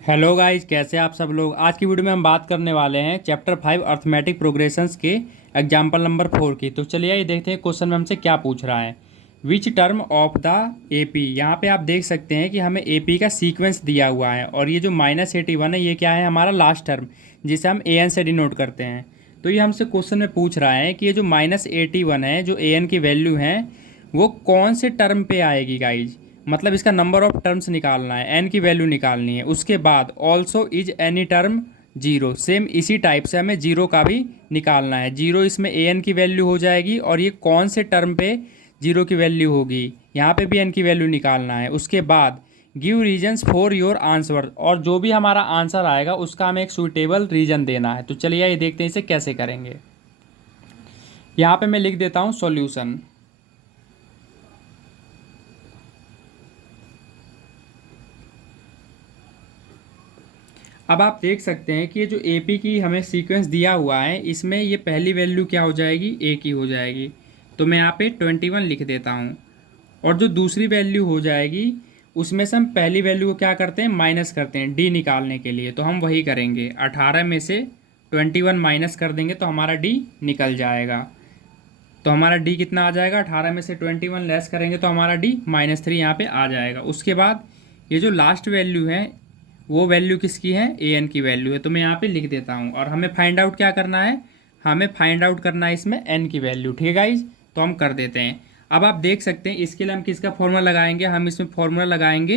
Hello guys, कैसे आप सब लोग। आज की वीडियो में हम बात करने वाले हैं चैप्टर 5 अर्थमेटिक प्रोग्रेशंस के एग्जाम्पल नंबर 4 की। तो चलिए ये देखते हैं क्वेश्चन में हमसे क्या पूछ रहा है। Which term of the AP. यहाँ पे आप देख सकते हैं कि हमें एपी का सीक्वेंस दिया हुआ है और ये जो -81 है ये क्या है, हमारा लास्ट टर्म, जिसे हम ए एन से डिनोट करते हैं। तो ये हमसे क्वेश्चन में पूछ रहा है कि ये जो -81 है, जो ए एन की वैल्यू है, वो कौन से टर्म पे आएगी गाइज। मतलब इसका नंबर ऑफ टर्म्स निकालना है, एन की वैल्यू निकालनी है। उसके बाद also is any term zero, same इसी टाइप से हमें जीरो का भी निकालना है। जीरो इसमें ए एन की वैल्यू हो जाएगी और ये कौन से टर्म पे जीरो की वैल्यू होगी, यहाँ पे भी एन की वैल्यू निकालना है। उसके बाद give reasons for your answer, और जो भी हमारा आंसर आएगा उसका हमें एक सुइटेबल रीजन देना है। तो चलिए ये देखते हैं इसे कैसे करेंगे। यहाँ पे मैं लिख देता हूँ सॉल्यूशन। अब आप देख सकते हैं कि ये जो ए पी की हमें सीक्वेंस दिया हुआ है, इसमें ये पहली वैल्यू क्या हो जाएगी, ए की हो जाएगी। तो मैं यहाँ पे 21 लिख देता हूँ। और जो दूसरी वैल्यू हो जाएगी, उसमें से हम पहली वैल्यू को क्या करते हैं, माइनस करते हैं डी निकालने के लिए। तो हम वही करेंगे, 18 में से 21 माइनस कर देंगे तो हमारा डी निकल जाएगा। तो हमारा डी कितना आ जाएगा, 18 में से 21 लेस करेंगे तो हमारा डी -3 यहाँ पे आ जाएगा। उसके बाद ये जो लास्ट वैल्यू है, वो वैल्यू किसकी है, ए एन की वैल्यू है। तो मैं यहाँ पे लिख देता हूँ। और हमें फाइंड आउट क्या करना है, हमें फाइंड आउट करना है इसमें एन की वैल्यू। ठीक है गाइज, तो हम कर देते हैं। अब आप देख सकते हैं इसके लिए हम किसका फॉर्मूला लगाएंगे, हम इसमें फॉर्मूला लगाएंगे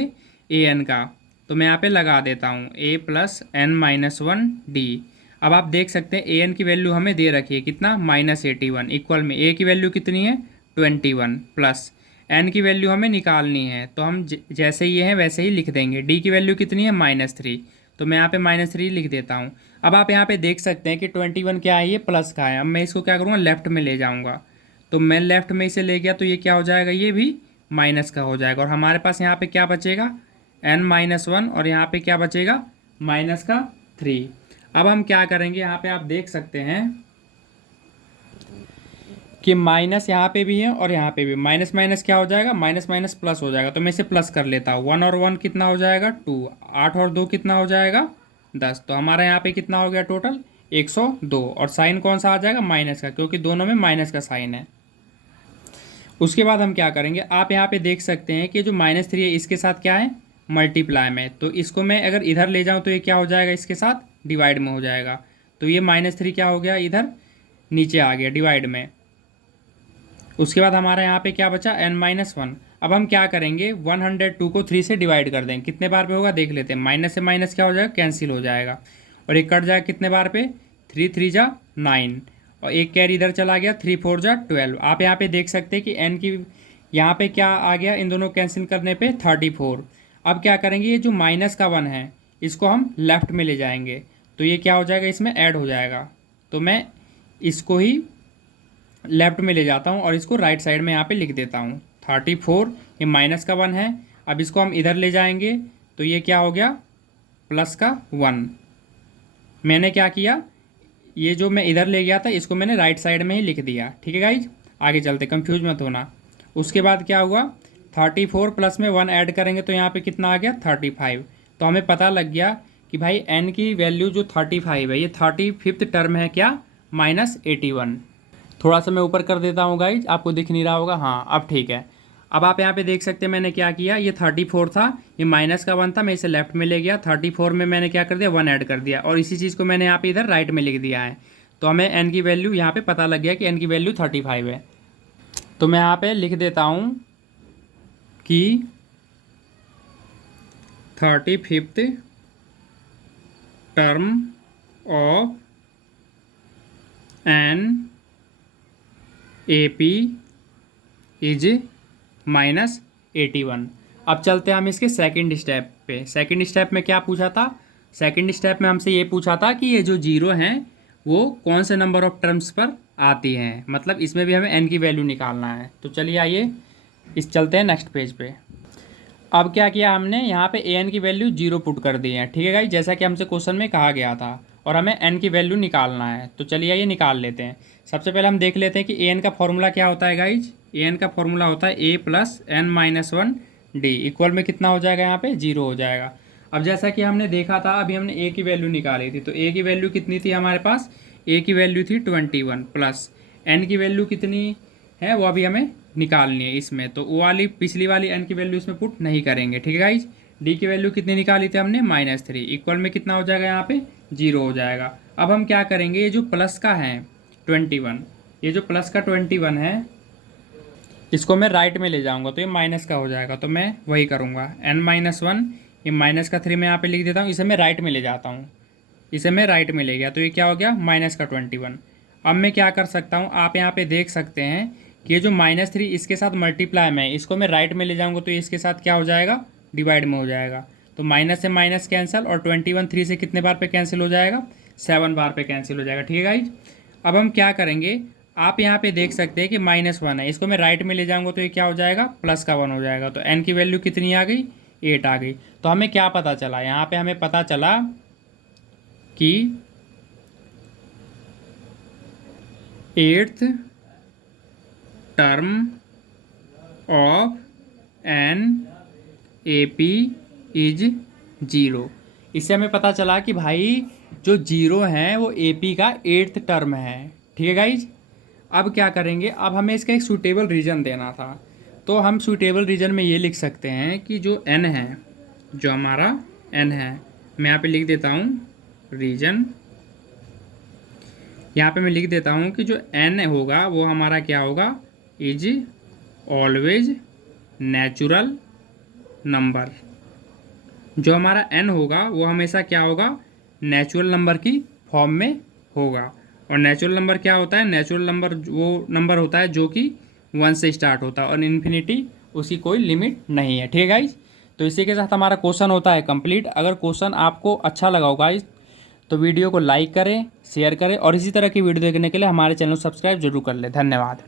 ए एन का। तो मैं यहाँ पे लगा देता हूँ A plus n minus one d. अब आप देख सकते हैं ए एन की वैल्यू हमें दे रखी है कितना, -81, इक्वल में ए की वैल्यू कितनी है 21, प्लस एन की वैल्यू हमें निकालनी है। तो हम जैसे ये है वैसे ही लिख देंगे। डी की वैल्यू कितनी है -3, तो मैं यहाँ पे -3 लिख देता हूँ। अब आप यहाँ पे देख सकते हैं कि 21 क्या है, ये प्लस का है। अब मैं इसको क्या करूँगा, लेफ्ट में ले जाऊँगा। तो मैं लेफ्ट में इसे ले गया तो ये क्या हो जाएगा, ये भी माइनस का हो जाएगा। और हमारे पास यहाँ पे क्या बचेगा, n-1, और यहाँ पे क्या बचेगा, -3। अब हम क्या करेंगे, यहाँ पे आप देख सकते हैं कि माइनस यहाँ पे भी है और यहाँ पे भी। माइनस माइनस क्या हो जाएगा, माइनस माइनस प्लस हो जाएगा। तो मैं इसे प्लस कर लेता हूँ। 1 और 1 कितना हो जाएगा, 2। 8 और 2 कितना हो जाएगा, 10। तो हमारा यहाँ पे कितना हो गया टोटल, 102। और साइन कौन सा आ जाएगा, माइनस का, क्योंकि दोनों में माइनस का साइन है। उसके बाद हम क्या करेंगे, आप यहाँ पे देख सकते हैं कि जो -3 है इसके साथ क्या है, मल्टीप्लाई में। तो इसको मैं अगर इधर ले जाऊँ तो ये क्या हो जाएगा, इसके साथ डिवाइड में हो जाएगा। तो ये -3 क्या हो गया, इधर नीचे आ गया डिवाइड में। उसके बाद हमारा यहाँ पे क्या बचा, n-1। अब हम क्या करेंगे, 102 को 3 से डिवाइड कर देंगे। कितने बार पे होगा देख लेते हैं। माइनस से माइनस क्या हो जाएगा, कैंसिल हो जाएगा। और एक कट जाएगा कितने बार पे, 3 3 जा 9, और एक कैरी इधर चला गया, 3 4 जा 12। आप यहाँ पे देख सकते हैं कि n की यहाँ पे क्या आ गया, इन दोनों कैंसिल करने पे 34। अब क्या करेंगे, ये जो माइनस का 1 है इसको हम लेफ्ट में ले जाएंगे तो ये क्या हो जाएगा, इसमें ऐड हो जाएगा। तो मैं इसको ही लेफ्ट में ले जाता हूँ और इसको राइट साइड में यहाँ पे लिख देता हूँ 34। ये माइनस का 1 है। अब इसको हम इधर ले जाएंगे तो ये क्या हो गया, प्लस का 1। मैंने क्या किया, ये जो मैं इधर ले गया था इसको मैंने राइट साइड में ही लिख दिया। ठीक है गाइज, आगे चलते, कंफ्यूज मत होना। उसके बाद क्या हुआ, 34 प्लस में 1 ऐड करेंगे तो यहाँ पे कितना आ गया, 35। तो हमें पता लग गया कि भाई n की वैल्यू जो 35 है, ये 35th टर्म है क्या, -81। थोड़ा सा मैं ऊपर कर देता हूँ गाइज, आपको दिख नहीं रहा होगा, हाँ अब ठीक है। अब आप यहाँ पे देख सकते हैं मैंने क्या किया, ये 34 था, ये माइनस का 1 था, मैं इसे लेफ्ट में ले गया। 34 में मैंने क्या कर दिया, 1 ऐड कर दिया, और इसी चीज़ को मैंने यहाँ पे इधर राइट में लिख दिया है। तो हमें n की वैल्यू यहाँ पे पता लग गया कि n की वैल्यू 35 है। तो मैं यहाँ पे लिख देता हूँ कि 35th term of an A P is -81। अब चलते हैं हम इसके सेकंड स्टेप पे। सेकंड स्टेप में क्या पूछा था, सेकंड स्टेप में हमसे ये पूछा था कि ये जो जीरो हैं वो कौन से नंबर ऑफ टर्म्स पर आती हैं। मतलब इसमें भी हमें n की वैल्यू निकालना है। तो चलिए आइए इस चलते हैं नेक्स्ट पेज पे। अब क्या किया हमने, यहाँ पे ए एन की वैल्यू 0 पुट कर दी है। ठीक है गाइस, जैसा कि हमसे क्वेश्चन में कहा गया था, और हमें एन की वैल्यू निकालना है। तो चलिए ये निकाल लेते हैं। सबसे पहले हम देख लेते हैं कि ए एन का फॉर्मूला क्या होता है गाइज। ए एन का फॉर्मूला होता है a + n-1 d, इक्वल में कितना हो जाएगा, यहाँ पे 0 हो जाएगा। अब जैसा कि हमने देखा था, अभी हमने ए की वैल्यू निकाली थी, तो ए की वैल्यू कितनी थी हमारे पास, ए की वैल्यू थी 21 प्लस एन की वैल्यू कितनी है वो अभी हमें निकालनी है इसमें, तो वो वाली पिछली वाली एन की वैल्यू इसमें पुट नहीं करेंगे, ठीक है गाइज। डी की वैल्यू कितनी निकाली थी हमने, -3, इक्वल में कितना हो जाएगा यहाँ पे 0 हो जाएगा। अब हम क्या करेंगे, ये जो प्लस का है 21, ये जो प्लस का 21 है इसको मैं राइट में ले जाऊंगा तो ये माइनस का हो जाएगा, तो मैं वही करूँगा n-1, ये माइनस का 3 मैं यहाँ पे लिख देता हूँ, इसे मैं राइट में ले जाता हूँ, इसे मैं राइट में ले गया तो ये क्या हो गया माइनस का 21। अब मैं क्या कर सकता हूँ, आप यहाँ पे देख सकते हैं कि ये जो -3 इसके साथ मल्टीप्लाई में है, इसको मैं राइट में ले जाऊँगा तो इसके साथ क्या हो जाएगा, डिवाइड में हो जाएगा। तो माइनस से माइनस कैंसिल, और 21 3 से कितने बार पे कैंसिल हो जाएगा, 7 बार पे कैंसिल हो जाएगा, ठीक है गाइज। अब हम क्या करेंगे, आप यहाँ पे देख सकते हैं कि -1 है, इसको मैं राइट में ले जाऊँगा तो ये क्या हो जाएगा, प्लस का 1 हो जाएगा। तो n की वैल्यू कितनी आ गई, 8 आ गई। तो हमें क्या पता चला, यहाँ पे हमें पता चला कि 8th term of an A P is 0। इससे हमें पता चला कि भाई जो 0 है वो ए पी का 8th टर्म है, ठीक है गाइज। अब क्या करेंगे, अब हमें इसका एक सूटेबल रीजन देना था, तो हम सूटेबल रीजन में ये लिख सकते हैं कि जो n है, जो हमारा n है, मैं यहाँ पे लिख देता हूँ रीजन, यहाँ पे मैं लिख देता हूँ कि जो n होगा वो हमारा क्या होगा, इज ऑलवेज नेचुरल नंबर। जो हमारा n होगा वो हमेशा क्या होगा, नेचुरल नंबर की फॉर्म में होगा। और नेचुरल नंबर क्या होता है, नेचुरल नंबर वो नंबर होता है जो कि 1 से स्टार्ट होता है और इन्फिनिटी उसकी कोई लिमिट नहीं है, ठीक है गाइज। तो इसी के साथ हमारा क्वेश्चन होता है कंप्लीट। अगर क्वेश्चन आपको अच्छा लगा हो गाइज तो वीडियो को लाइक करें, शेयर करें, और इसी तरह की वीडियो देखने के लिए हमारे चैनल को सब्सक्राइब जरूर कर लें। धन्यवाद।